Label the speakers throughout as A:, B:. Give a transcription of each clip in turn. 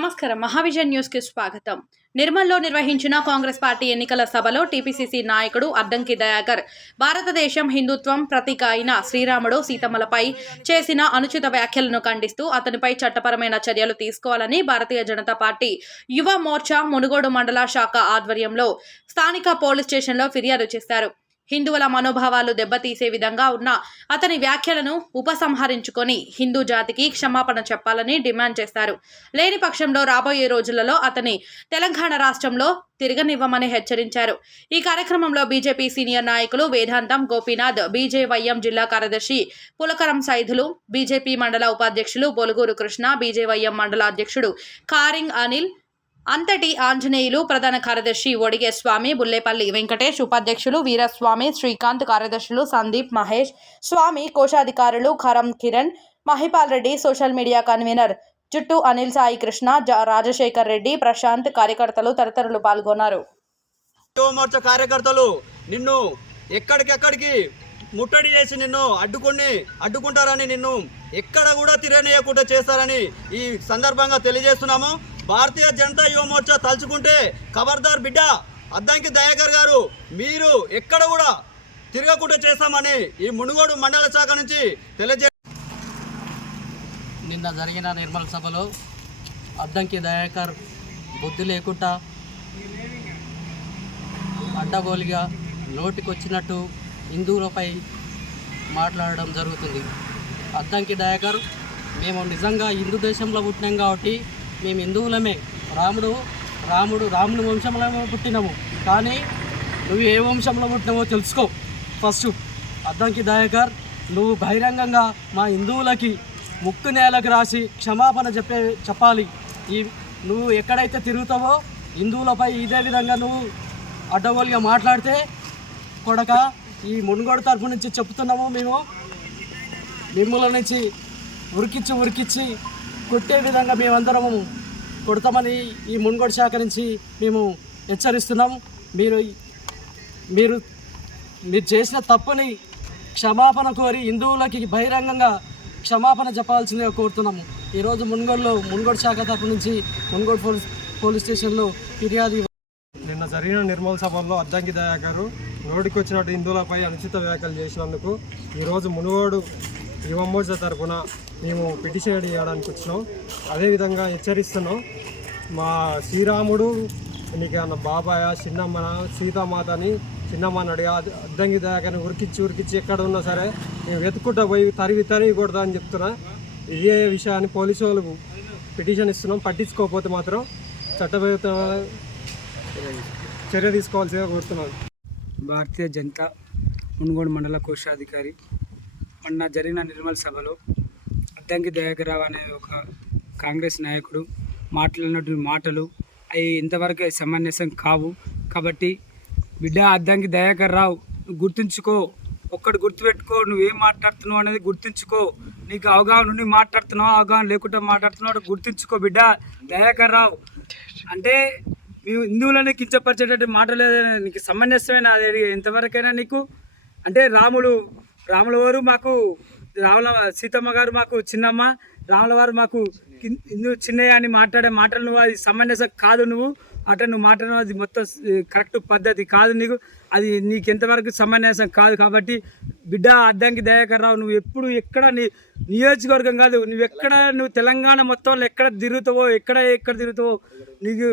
A: నమస్కారం. మహావిజన్ న్యూస్కి స్వాగతం. నిర్మల్లో నిర్వహించిన కాంగ్రెస్ పార్టీ ఎన్నికల సభలో టీపీసీసీ నాయకుడు అద్దంకి దయాకర్ భారతదేశం హిందుత్వం ప్రతీక అయిన శ్రీరాముడు సీతమ్మలపై చేసిన అనుచిత వ్యాఖ్యలను ఖండిస్తూ అతనిపై చట్టపరమైన చర్యలు తీసుకోవాలని భారతీయ జనతా పార్టీ యువ మోర్చా మునుగోడు మండల శాఖ ఆధ్వర్యంలో స్థానిక పోలీస్ స్టేషన్లో ఫిర్యాదు చేశారు. హిందువుల మనోభావాలు దెబ్బతీసే విధంగా ఉన్న అతని వ్యాఖ్యలను ఉపసంహరించుకొని హిందూ జాతికి క్షమాపణ చెప్పాలని డిమాండ్ చేశారు లేని పక్షంలో రాబోయే రోజులలో అతని తెలంగాణ రాష్ట్రంలో తిరగనివ్వమని హెచ్చరించారు. ఈ కార్యక్రమంలో బీజేపీ సీనియర్ నాయకులు వేదాంతం గోపీనాథ్ బీజేవైఎం జిల్లా కార్యదర్శి పులకరం సైదులు బీజేపీ మండల ఉపాధ్యక్షులు బొలుగూరు కృష్ణ బీజేవైఎం మండల అధ్యక్షుడు కారింగ్ అనిల్ అంతటి ఆంజనేయులు ప్రధాన కార్యదర్శి ఒడిగే స్వామి బుల్లేపల్లి వెంకటేష్ ఉపాధ్యక్షులు వీరస్వామి శ్రీకాంత్ కార్యదర్శులు సందీప్ మహేష్ స్వామి కోశాధికారులు ఖరం Kiran Mahipal Reddy social media convener Juttu Anil Sai Krishna జ- రాజశేఖర్ రెడ్డి ప్రశాంత్ కార్యకర్తలు తదితరులు పాల్గొన్నారు.
B: మోర్చా కార్యకర్తలు నిన్ను ఎక్కడికెక్కడికి ముట్టడి చేసి నిన్ను అడ్డుకుని అడ్డుకుంటారని నిన్ను ఎక్కడ కూడా తిరగనీయకుండా చేస్తారని ఈ సందర్భంగా తెలియజేస్తున్నాము. భారతీయ జనతా యువ మోర్చా తలుచుకుంటే ఖబర్దార్ బిడ్డ అద్దంకి దయాకర్ గారు మీరు ఎక్కడ కూడా తిరగకుండా చేస్తామని ఈ మునుగోడు మండల శాఖ నుంచి తెలియజే
C: నిన్న జరిగిన నిర్మల సభలో అద్దంకి దయాకర్ బుద్ధి లేకుండా అడ్డగోలిగా నోటికొచ్చినట్టు హిందువులపై మాట్లాడడం జరుగుతుంది. అద్దంకి దయాకర్ మేము నిజంగా హిందూ దేశంలో పుట్టినాం కాబట్టి మేము హిందువులమే. రాముడు రాముడు రాముని వంశంలో పుట్టినాము. కానీ నువ్వు ఏ వంశంలో పుట్టినావో తెలుసుకో. ఫస్ట్ అద్దంకి దయాకర్ నువ్వు బహిరంగంగా మా హిందువులకి ముక్కు నేలకు రాసి క్షమాపణ చెప్పే చెప్పాలి. ఈ నువ్వు ఎక్కడైతే తిరుగుతావో హిందువులపై ఇదే విధంగా నువ్వు అడ్డగోలుగా మాట్లాడితే కొడక ఈ మునుగోడు తరపు నుంచి చెప్తున్నాము మేము. మిమ్మల్ని నుంచి ఉరికిచ్చి ఉరికిచ్చి కొట్టే విధంగా మేమందరము కొడతామని ఈ మునుగోడు శాఖ నుంచి మేము హెచ్చరిస్తున్నాం. మీరు మీరు మీరు చేసిన తప్పుని క్షమాపణ కోరి హిందువులకి బహిరంగంగా క్షమాపణ చెప్పాల్సిందిగా కోరుతున్నాము. ఈరోజు మున్గోడులో మున్గోడు శాఖ తరపు నుంచి మున్గోడు పోలీస్ పోలీస్ స్టేషన్లో ఫిర్యాదు
D: నిన్న జరిగిన నిర్మల్ సభలో అద్దంకి దయా గారు రోడ్డుకి వచ్చినట్టు హిందువులపై అనుచిత వ్యాఖ్యలు చేసినందుకు ఈరోజు మునుగోడు యువమోర్చా తరఫున మేము పిటిషన్ చేయడానికి వచ్చినాం. అదేవిధంగా హెచ్చరిస్తున్నాం. మా శ్రీరాముడు నీకు అన్న బాబాయ చిన్నమ్మన సీతామాతని చిన్నమ్మని అడిగా అద్దంకి దయాకని ఉరికిచ్చి ఉరికిచ్చి ఎక్కడ ఉన్నా సరే మేము వెతుక్కుంటా పోయి తరివి తరివి కొడతా అని చెప్తున్నా. ఇదే విషయాన్ని పోలీసు వాళ్ళకు పిటిషన్ ఇస్తున్నాం. పట్టించుకోకపోతే మాత్రం చట్టబద్ధ చర్య తీసుకోవాల్సిందిగా కోరుతున్నాను.
E: భారతీయ జనతా మునుగోడు మండల కోశాధికారి మొన్న జరిగిన నిర్మల్ సభలో అద్దంకి దయాకరావు అనే ఒక కాంగ్రెస్ నాయకుడు మాట్లాడినటువంటి మాటలు అవి ఇంతవరకు సమంజసం కావు. కాబట్టి బిడ్డ అద్దంకి దయాకర్ రావు నువ్వు గుర్తుంచుకో ఒక్కడు గుర్తుపెట్టుకో నువ్వేం మాట్లాడుతున్నావు అనేది గుర్తుంచుకో. నీకు అవగాహన నుండి మాట్లాడుతున్నావు అవగాహన లేకుండా మాట్లాడుతున్నావు గుర్తుంచుకో బిడ్డ దయాకర్ రావు అంటే మేము హిందువులని కించపరిచేటట్టు మాటలు నీకు సమంజసమైన? అది ఎంతవరకైనా నీకు? అంటే రాముడు రాముల వారు మాకు రాముల సీతమ్మ గారు మాకు చిన్నమ్మ రాముల వారు మాకు నువ్వు చిన్నయ్య అని మాట్లాడే మాటలు నువ్వు అది సమంజసం కాదు నువ్వు. అట నువ్వు మాట్లాడడం అది మొత్తం కరెక్ట్ పద్ధతి కాదు నీకు. అది నీకు ఎంతవరకు సమంజసం కాదు కాబట్టి బిడ్డ అద్దంకి దయాకర్ రావు నువ్వు ఎప్పుడు ఎక్కడ నీ నియోజకవర్గం కాదు నువ్వు ఎక్కడ నువ్వు తెలంగాణ మొత్తంలో ఎక్కడ తిరుగుతావో ఎక్కడ ఎక్కడ తిరుగుతావో నీకు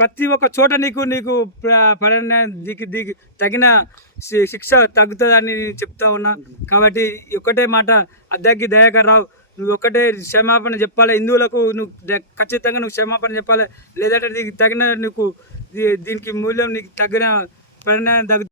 E: ప్రతి ఒక్క చోట నీకు నీకు ప్ర- పడిన నీకు నీకు తగిన శి- శిక్ష తగ్గుతుందని నేను చెప్తా ఉన్నా. కాబట్టి ఒక్కటే మాట అద్దెకి దయాకర్ రావు నువ్వు ఒక్కటే క్షమాపణ చెప్పాలి. హిందువులకు నువ్వు ఖచ్చితంగా నువ్వు క్షమాపణ చెప్పాలి. లేదంటే నీకు తగిన నీకు దీ- దీనికి మూల్యం నీకు తగిన పరిణామం తగ్గు